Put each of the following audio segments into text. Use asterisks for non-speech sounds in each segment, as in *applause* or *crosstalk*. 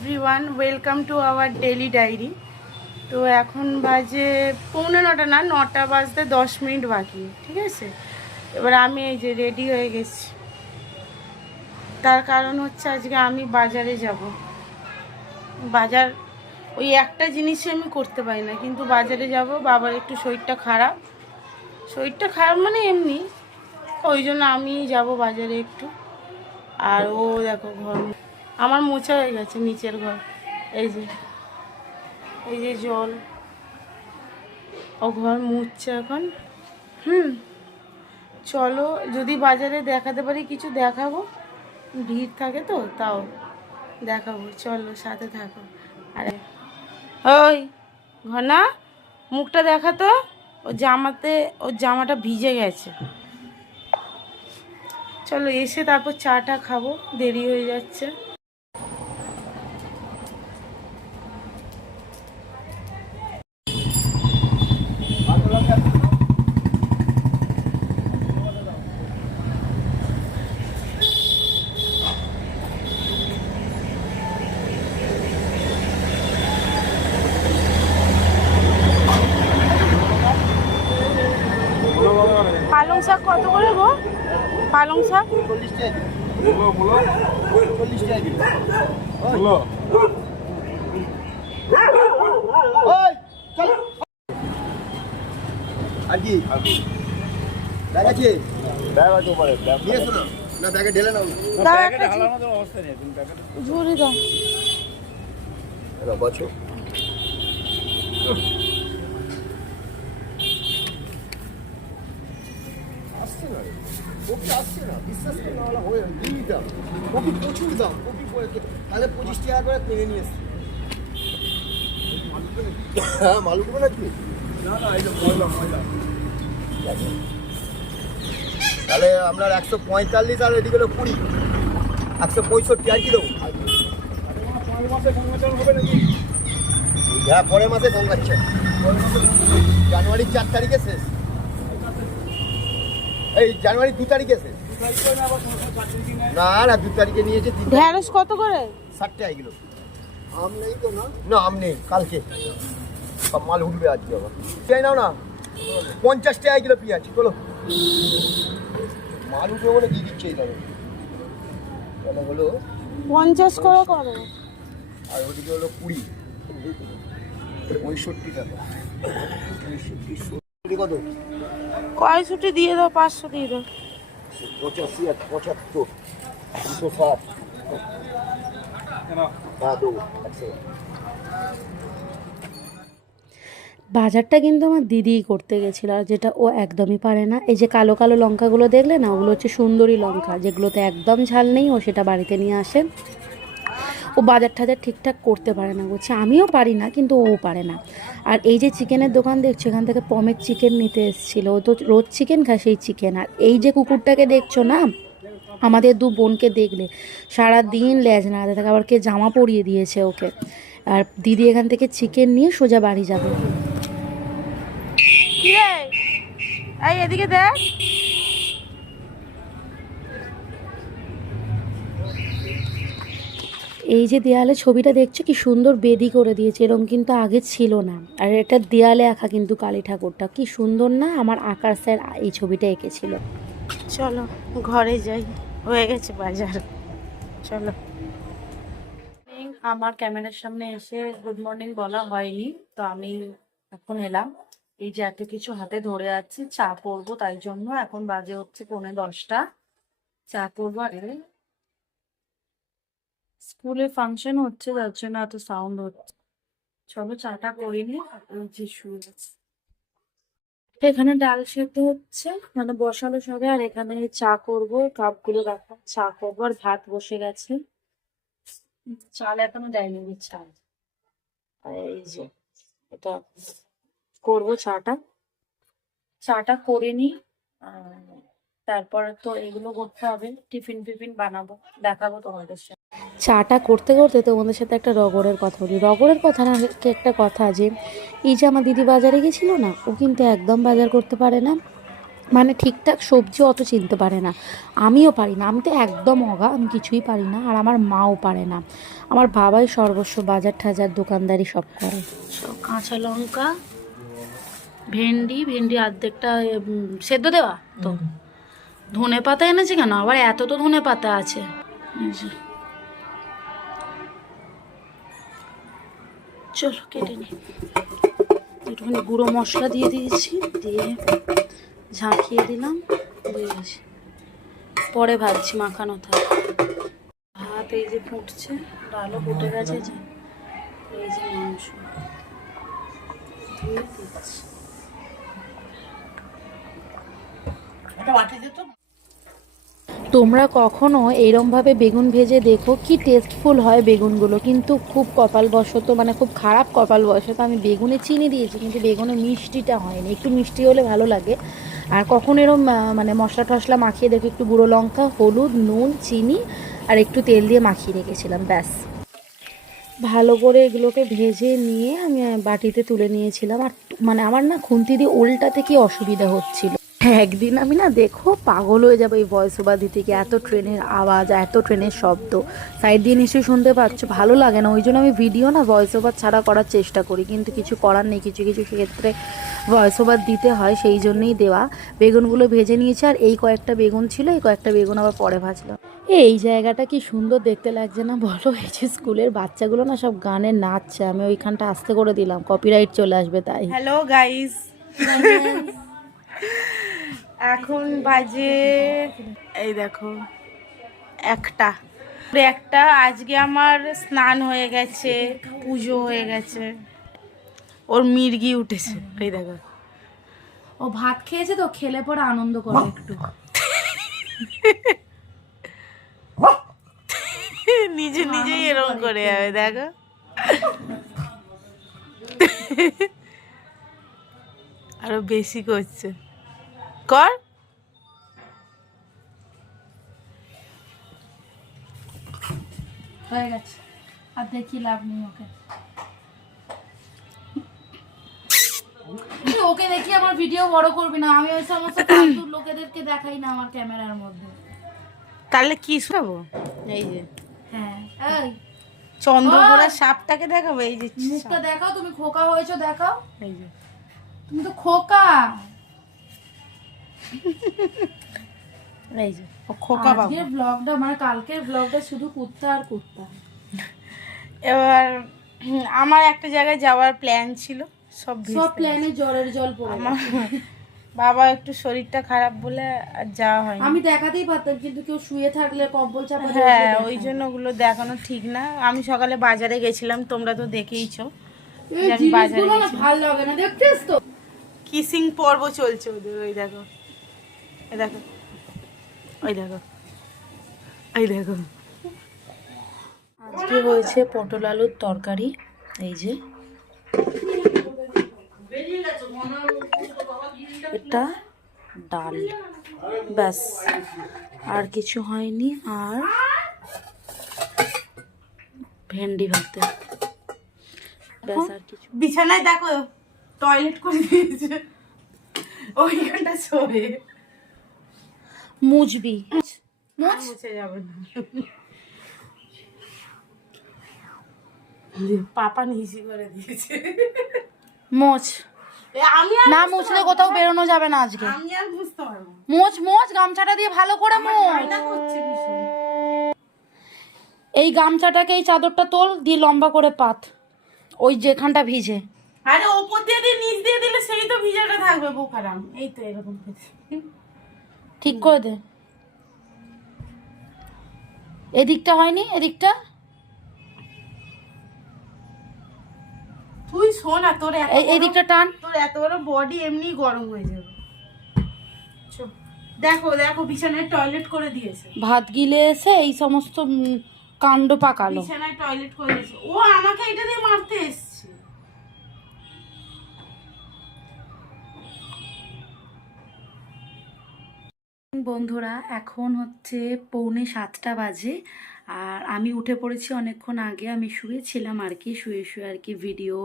Everyone welcome to our daily diary তো এখন বাজে পৌনে নটা না, নটা বাজতে দশ মিনিট বাকি, ঠিক আছে? এবার আমি এই যে রেডি হয়ে গেছি। তার কারণ হচ্ছে আজকে আমি বাজারে যাব। বাজার, ওই একটা জিনিসই আমি করতে পারি না, কিন্তু বাজারে যাব, বাবার একটু শরীরটা খারাপ। শরীরটা খারাপ মানে এমনি, ওই জন্য আমি যাব বাজারে একটু। আর ও দেখো ঘর আমার মোছা হয়ে গেছে নিচের ঘর। এই যে এই যে জল। ও ঘর মুছছে এখন। হুম, চলো যদি বাজারে দেখাতে পারি কিছু দেখাবো। ভিড় থাকে তো, তাও দেখাবো। চলো সাথে থাকো। আরে, ওই ঘনা, মুখটা দেখাতো ও জামাতে ওর জামাটা ভিজে গেছে। চলো এসে তারপর চাটা খাব, দেরি হয়ে যাচ্ছে পালং শাক কত করে গো বলো বলো। আর কি ব্যাগ আছে? ব্যাগ আছে উপরে নিয়ে এসো না। না ব্যাগে ঢেলে নাও। মতো অবস্থা নেই তুমি প্যাকেটে ঝুড়ি দাও আসছে না রে কপি আসছে না বিশ্বাস করে না হয়ে দিল্লি দাম কপি প্রচুর দাম কপি তাহলে পঁচিশ টাকা করে কিনে নিয়ে এসছি। হ্যাঁ মালু করে নাকি? তাহলে আপনার একশো পঁয়তাল্লিশ আর এদিকে হলো কুড়ি। একশো পঁয়ষট্টি আর কি দেবো? মাসে কর্মচারী হবে নাকি হ্যাঁ পরের মাসে গঙ্গাচ্ছে জানুয়ারির চার তারিখে শেষ। এই জানুয়ারি দু তারিখে শেষ না না দু তারিখে নিয়েছে তিন ঢ্যাঁড়স কত করে? ষাট টাকা কিলো। আম নেই তো না? না আম নেই কালকে। সব মাল উঠবে আজকে আবার। চাই নাও না পঞ্চাশ টাকা কিলো পেঁয়াজ চলো। মাল উঠবে বলে দিয়ে দিচ্ছে এই দামে তাহলে হলো পঞ্চাশ করে করো। আর ওদিকে হলো কুড়ি। পঁয়ষট্টি টাকা। পঁয়ষট্টি সত্তর কত? কয়শোটি দিয়ে দাও পাঁচশো দিয়ে দাও। পঁচাশি আর পঁচাত্তর দুশো ষাট। হ্যাঁ দেবো একশো। বাজারটা কিন্তু আমার দিদিই করতে গেছিল আর যেটা ও একদমই পারে না। এই যে কালো কালো লঙ্কাগুলো দেখলে না ওগুলো হচ্ছে সুন্দরী লঙ্কা যেগুলোতে একদম ঝাল নেই ও সেটা বাড়িতে নিয়ে আসে ও বাজার টাজার ঠিকঠাক করতে পারে না। বলছে, আমিও পারি না, কিন্তু ও পারে না। আর এই যে চিকেনের দোকান দেখছ, এখান থেকে পমের চিকেন নিতে এসেছিল। ও তো রোজ চিকেন খায় সেই চিকেন আর এই যে কুকুরটাকে দেখছ না, আমাদের দু বোনকে দেখলে সারা দিন লেজ নাড়াতে থাকে, আবার কে জামা পরিয়ে দিয়েছে ওকে। আর দিদি এখান থেকে চিকেন নিয়ে সোজা বাড়ি যাবে। এদিকে দেখ। এই যে দেয়ালে ছবিটা দেখছ কি সুন্দর বেদি করে দিয়েছে এরকম কিন্তু আগে ছিল না। আর এটা দেয়ালে আঁকা কিন্তু কালী ঠাকুরটা। কি সুন্দর না আমার আঁকার স্যার এই ছবিটা এঁকেছিল। চলো ঘরে যাই। হয়ে গেছে বাজার। চলো। আমার ক্যামেরার সামনে এসে গুড মর্নিং বলা হয়নি তো আমি এখন এলাম। এই যে এত কিছু হাতে ধরে আছি চা করব তাই জন্য এখন বাজে হচ্ছে পৌনে দশটা। চা করব আর স্কুলে ফাংশন হচ্ছে যার জন্য এত সাউন্ড হচ্ছে। চলো চাটা করিনি এখানে ডাল সেদ্ধ হচ্ছে মানে বসালো সবে, আর এখানে চা করব, কাপগুলো রাখা, চা করব, আর ভাত বসে গেছে। চাল এখনও দেয়নি চাল। এই যে, এটা করব চাটা। চাটা করে নি তারপরে তো এগুলো করতে হবে, টিফিন ফিফিন বানাবো, দেখাবো তোমাদের সাথে। চাটা করতে করতে তোমাদের সাথে একটা রগরের কথা বলি। রগরের কথা না একটা কথা যে এই যে আমার দিদি বাজারে গেছিল না ও কিন্তু একদম বাজার করতে পারে না। মানে ঠিকঠাক সবজি অত চিনতে পারে না। আমিও পারি না আমি তো একদম অগা আমি কিছুই পারি না আর আমার মাও পারে না। আমার বাবাই সর্বস্ব বাজার ঠাজার দোকানদারি সব করে। কাঁচা লঙ্কা ভেন্ডি ভেন্ডি অর্ধেকটা সেদ্ধ দেওয়া তো। ধনে পাতা এনেছে কেন? আবার এত তো ধনে পাতা আছে এই যে। চলো কেটে নি। একটুখানি গুঁড়ো মশলা দিয়ে দিয়েছি, দিয়ে ঝাঁকিয়ে দিলাম পরে ভাজছি মাখানো থাক। ভাত এই যে ফুটছে, ডালও ফুটে গেছে যে, এই যে মাংস। দিয়ে দিচ্ছি। তোমরা কখনো এরমভাবে বেগুন ভেজে দেখো? কি টেস্টফুল হয় বেগুনগুলো? কিন্তু খুব কপালবশত মানে খুব খারাপ কপালবশত আমি বেগুনে চিনি দিয়েছি, কিন্তু বেগুনে মিষ্টিটা হয়নি। একটু মিষ্টি হলে ভালো লাগে। আর কখন এরম মানে মশলা টশলা মাখিয়ে দেখো, একটু গুঁড়ো লঙ্কা, হলুদ, নুন, চিনি, আর একটু তেল দিয়ে মাখিয়ে রেখেছিলাম, ব্যাস। ভালো করে এগুলোকে ভেজে নিয়ে আমি বাটিতে তুলে নিয়েছিলাম। আর মানে আমার না খুন্তি দিয়ে উল্টাতে কি অসুবিধা হচ্ছিল? একদিন আমি না দেখো পাগল হয়ে যাব এই ভয়েস ওভার দিতে গিয়ে এত ট্রেনের আওয়াজ এত ট্রেনের শব্দ। সাইড দিয়ে নিশ্চয়ই শুনতে পাচ্ছ ভালো লাগে না ওই জন্য আমি ভিডিও না ভয়েস ওভার ছাড়া করার চেষ্টা করি কিন্তু কিছু করার নেই কিছু কিছু ক্ষেত্রে ভয়েস ওভার দিতে হয় সেই জন্যই দেওয়া। বেগুনগুলো ভেজে নিয়েছে আর এই কয়েকটা বেগুন ছিল এই কয়েকটা বেগুন আবার পরে ভাজলো এই জায়গাটা কি সুন্দর দেখতে লাগছে না বলো? এই যে স্কুলের বাচ্চাগুলো না সব গানে নাচছে আমি ওইখানটা আস্তে করে দিলাম কপিরাইট চলে আসবে তাই। হ্যালো গাইস *laughs* এখন বাজে এই দেখো একটা। একটা আজকে আমার স্নান হয়ে গেছে পুজো হয়ে গেছে। ওর মির্গি উঠেছে এই দেখো। ও ভাত খেয়েছে তো খেলে পরে আনন্দ করে একটু। নিজে নিজেই এরকম করে যাবে দেখো। আরও বেশি করছে। কর। হয়ে গেছে। আর দেখি লাভ নেই ওকে। ওকে দেখি আমার ভিডিও বড় করবি না। আমি ওই সমস্ত *coughs* ফালতু লোকেদেরকে দেখাই না আমার ক্যামেরার মধ্যে। তাহলে কি শোনাবো? এই যে। হ্যাঁ। এই। সাপটাকে দেখাবো? এই যে মুখটা দেখাও তুমি খোকা হয়েছো দেখাও। এই যে। তুমি তো খোকা। এই যে খোকা বাবু। আজকের ব্লগটা মানে কালকের ব্লগটা শুধু কুত্তা আর কুত্তা। এবার আমার একটা জায়গায় যাওয়ার প্ল্যান ছিল সব সব প্ল্যানে জ্বরের জল পড়ে আমার বাবা একটু শরীরটা খারাপ বলে আর যাওয়া হয়নি। আমি দেখাতেই পারতাম কিন্তু কেউ শুয়ে থাকলে কম্বল চাপা হ্যাঁ ওই। জন্য ওগুলো দেখানো ঠিক না। আমি সকালে বাজারে গেছিলাম তোমরা তো দেখেইছো। বাজারে। ভালো লাগে না দেখছিস তো? কিসিং পর্ব চলছে ওদের ওই দেখো। দেখো। ওই দেখো। ওই দেখো। আজকে হয়েছে পটল আলুর তরকারি। এই যে। এটা ডাল। ব্যাস। আর কিছু হয়নি। আর ভেন্ডি ভাতে। বিছানায় দেখো টয়লেট করে দিয়েছে। ওইখানটা শোবে। মুজবি। মুছে যাবে না। পাপা নিচি করে দিয়েছে। মোচ। আমি না মুছলে কোথাও বেরোনো যাবে না আজকে। আমি আর বুঝতে পারব মোচ মোচ গামছাটা দিয়ে ভালো করে মোচ। এই গামছাটাকে এই চাদরটা তোল দিয়ে লম্বা করে পাত। ওই যেখানটা ভিজে। আরে ওপর দিয়ে দিয়ে নিচ দিয়ে দিলে সেই তো ভিজাটা থাকবে বোকারাম। এই তো এরকম। ঠিক করে দে। এদিকটা হয়নি? এদিকটা? তুই শোনা তোর এই টান। তোর এত বড় বডি এমনি গরম হয়ে যাবে। দেখো দেখো বিছানায় টয়লেট করে দিয়েছে। ভাত গিলে এসে এই সমস্ত কাণ্ড পাকালো। বিছানায় টয়লেট করে দিয়েছে। ও আমাকে এটা দিয়ে মারতে এসছে। বন্ধুরা, এখন হচ্ছে পৌনে সাতটা বাজে। আর আমি উঠে পড়েছি অনেকক্ষণ আগে, আমি শুয়েছিলাম আর কি, শুয়ে শুয়ে আর কি ভিডিও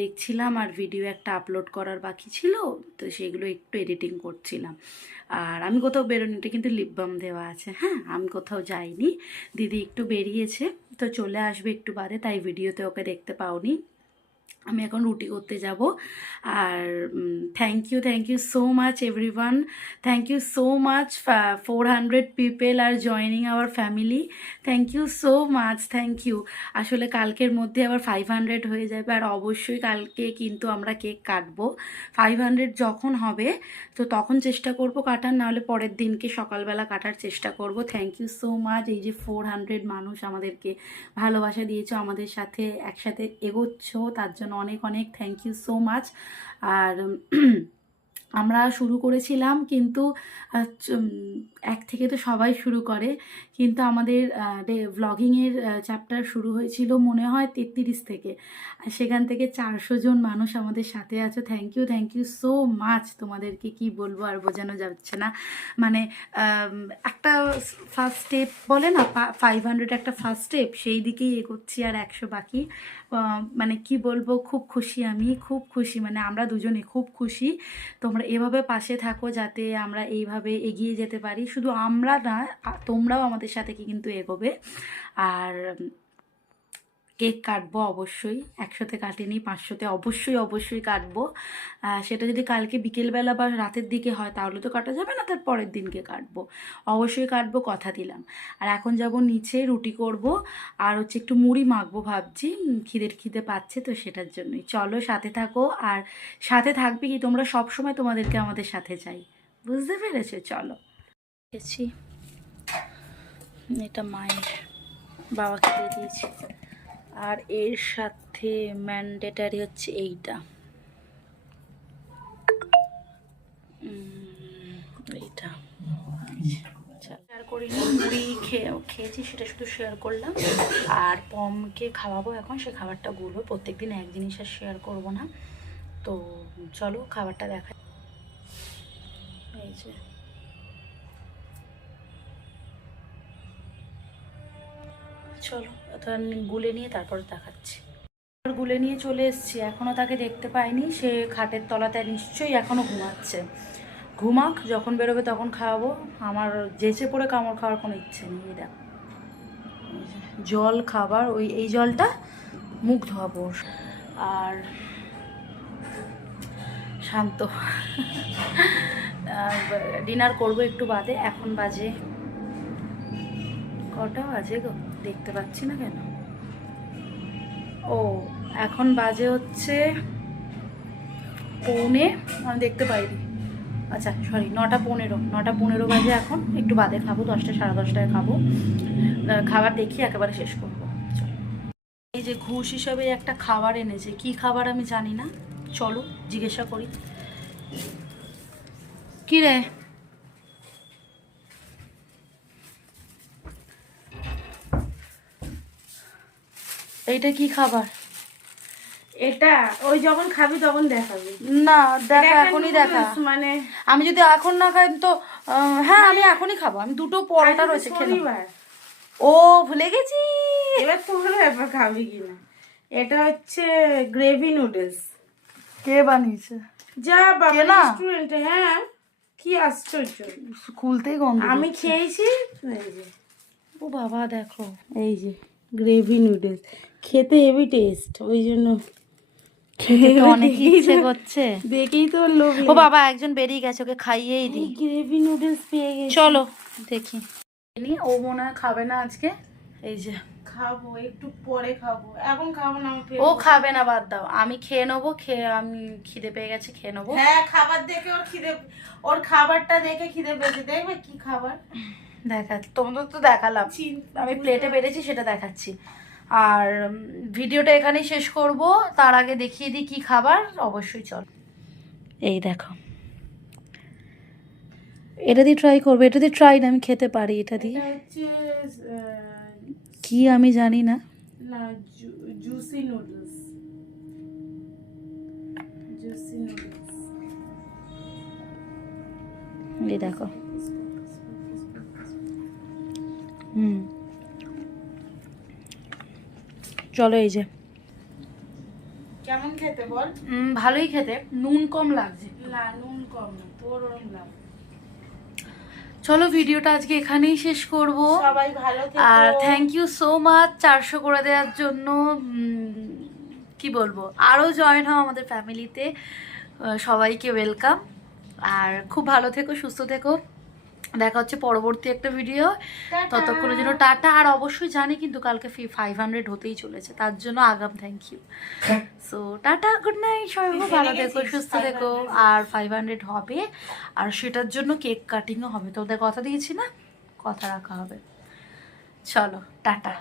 দেখছিলাম আর ভিডিও একটা আপলোড করার বাকি ছিল, তো সেগুলো একটু এডিটিং করছিলাম। আর আমি কোথাও বেরোনি এটা কিন্তু লিপ বাম দেওয়া আছে হ্যাঁ? আমি কোথাও যাইনি, দিদি একটু বেরিয়েছে, তো চলে আসবে একটু বাদে, তাই ভিডিওতে ওকে দেখতে পাওনি। আমি এখন রুটি করতে যাব। আর thank you thank you so much everyone thank you so much four hundred people R joining our family thank you so much thank you আসলে কালকের মধ্যে আবার ফাইভ হান্ড্রেড হয়ে যাবে, আর অবশ্যই কালকে কিন্তু আমরা কেক কাটবো। ফাইভ হান্ড্রেড যখন হবে, তো তখন চেষ্টা করব কাটার, নাহলে পরের দিনকে সকালবেলা কাটার চেষ্টা করব। থ্যাংক ইউ সো মাচ এই যে ফোর হান্ড্রেড মানুষ আমাদেরকে ভালোবাসা দিয়েছ, আমাদের সাথে একসাথে এগোচ্ছ, তার জন্য অনেক অনেক থ্যাংক ইউ সো মাচ আর *clears throat* আমরা শুরু করেছিলাম কিন্তু এক থেকে তো সবাই শুরু করে। কিন্তু আমাদের ভ্লগিংয়ের চ্যাপ্টার শুরু হয়েছিল মনে হয় তেত্রিশ থেকে। সেখান থেকে চারশো জন মানুষ আমাদের সাথে আছো। Thank you thank you so much তোমাদেরকে কি বলব আর বোঝানো যাচ্ছে না। মানে একটা ফার্স্ট স্টেপ বলে না ফাইভ হান্ড্রেড একটা ফার্স্ট স্টেপ সেই দিকেই এগোচ্ছি আর একশো বাকি। মানে কি বলব, খুব খুশি আমি, খুব খুশি। মানে আমরা দুজনে খুব খুশি। তোমরা এভাবে পাশে থাকো যাতে আমরা এইভাবে এগিয়ে যেতে পারি। শুধু আমরা না তোমরাও আমাদের সাথে কিন্তু এগোবে। আর কেক কাটবো অবশ্যই একশোতে কাটিনি পাঁচশোতে অবশ্যই অবশ্যই কাটবো। সেটা যদি কালকে বিকেলবেলা বা রাতের দিকে হয় তাহলে তো কাটা যাবে না, তার পরের দিনকে কাটবো। অবশ্যই কাটবো, কথা দিলাম। আর এখন যাব নিচে রুটি করব, আর হচ্ছে একটু মুড়ি মাখবো ভাবছি খিদের খিদে পাচ্ছে তো সেটার জন্যই। চলো সাথে থাকো, আর সাথে থাকবে কি, তোমরা সব সময় তোমাদেরকে আমাদের সাথে চাই। বুঝতে পেরেছ? চলো। এটা মায়ের বাবাকে দিয়ে দিয়েছি। আর এর সাথে ম্যান্ডেটারি হচ্ছে এইটা। এইটা। শেয়ার করিনি, মুড়ি খেয়ে, খেয়েছি, সেটা শুধু শেয়ার করলাম। আর পমকে খাওয়াবো এখন, সে খাবারটা গুলবো প্রত্যেকদিন এক জিনিস আর শেয়ার করব না। তো চলো, খাবারটা দেখা এই যে। চলো এটা গুলে নিয়ে তারপরে দেখাচ্ছি। গুলে নিয়ে চলে এসেছি এখনও তাকে দেখতে পাইনি সে খাটের তলাতে নিশ্চয়ই এখনও ঘুমাচ্ছে। ঘুমাক যখন বেরোবে তখন খাওয়াবো আমার জেচে পড়ে কামড় খাওয়ার কোনো ইচ্ছে নেই যে, জল খাবার ওই এই জলটা মুখ ধোয়াবো আর শান্ত। ডিনার করব একটু বাদে এখন বাজে কটা বাজে গো? দেখতে পাচ্ছি না কেন? ও, এখন বাজে হচ্ছে পৌনে, আমি দেখতে পাইনি। আচ্ছা সরি নটা পনেরো নটা পনেরো বাজে এখন, একটু বাদে খাব, দশটা, সাড়ে দশটায় খাব। খাবার দেখি, একেবারে শেষ করব। এই যে ঘুষ হিসাবে একটা খাবার এনেছে, কি খাবার আমি জানি না। চলো, জিজ্ঞাসা করি। কি রে? এইটা কি খাবার? এটা ওই যখন খাবি তখন দেখাবি। না দেখা এখনই দেখা। মানে আমি যদি এখন না খাই তো হ্যাঁ আমি এখনই খাব। আমি দুটো পরোটা রয়েছে শনিবার। ও ভুলে গেছি! এবার তোর ব্যাপার খাবি কিনা এটা হচ্ছে গ্রেভি নুডলস। কে বানিয়েছে? যা বাবা? রেস্টুরেন্টে হ্যাঁ। কি আশ্চর্য। খুলতেই গন্ধ আমি খেয়েছি ও বাবা দেখো। এই যে। Gravy noodles. খেতে হেভি টেস্ট ওই জন্য খেতে তো *laughs* ইচ্ছে করছে। দেখেই তো লোভ ও বাবা একজন বেরিয়ে গেছে ওকে খাইয়েই দিই। গ্রেভি নুডলস পেয়ে গেছি। চলো দেখি। ও মনে হয় খাবে না আজকে। এই যে। খাব একটু পরে খাব। এখন খাব না আমি ও খাবে না বাদ দাও। আমি খেয়ে নেব খেয়ে আমি খিদে পেয়ে গেছে খেয়ে নেব। হ্যাঁ খাবার দেখে ওর খিদে ওর খাবারটা দেখে খিদে পেয়েছে। দেখবে কি খাবার? দেখা তোমাদের তো দেখালাম। আমি প্লেটে পেরেছি সেটা দেখাচ্ছি। আর ভিডিওটা এখানেই শেষ করব। তার আগে দেখিয়ে দিই কি খাবার অবশ্যই চল। এই দেখো। এটা দিয়ে ট্রাই করব এটা দিয়ে ট্রাই না আমি খেতে পারি এটা দিয়ে। কি আমি জানি না। না জুসি নুডলস জুসি নুডলস এই দেখো। চলো এই যে। কেমন খেতে বল? ভালোই খেতে। নুন কম লাগছে। না নুন কম তোর ওরম লাভ চলো ভিডিওটা আজকে এখানেই শেষ করব। সবাই ভালো আর থ্যাংক ইউ সো মাচ চারশো করে দেওয়ার জন্য কি বলব আরও জয়েন হও আমাদের ফ্যামিলিতে সবাইকে ওয়েলকাম আর খুব ভালো থেকো সুস্থ থেকো। দেখা হচ্ছে পরবর্তী একটা ভিডিও। ততক্ষণের জন্য টাটা। আর অবশ্যই জানি কিন্তু কালকে ফি ফাইভ হান্ড্রেড হতেই চলেছে। তার জন্য আগাম thank you so tata good night সবাই খুব ভালো দেখো থেকো সুস্থ 500 থেকো। আর ফাইভ হান্ড্রেড হবে। আর সেটার জন্য কেক কাটিংও হবে। তোদের কথা দিয়েছি না? কথা রাখা হবে। চলো টাটা।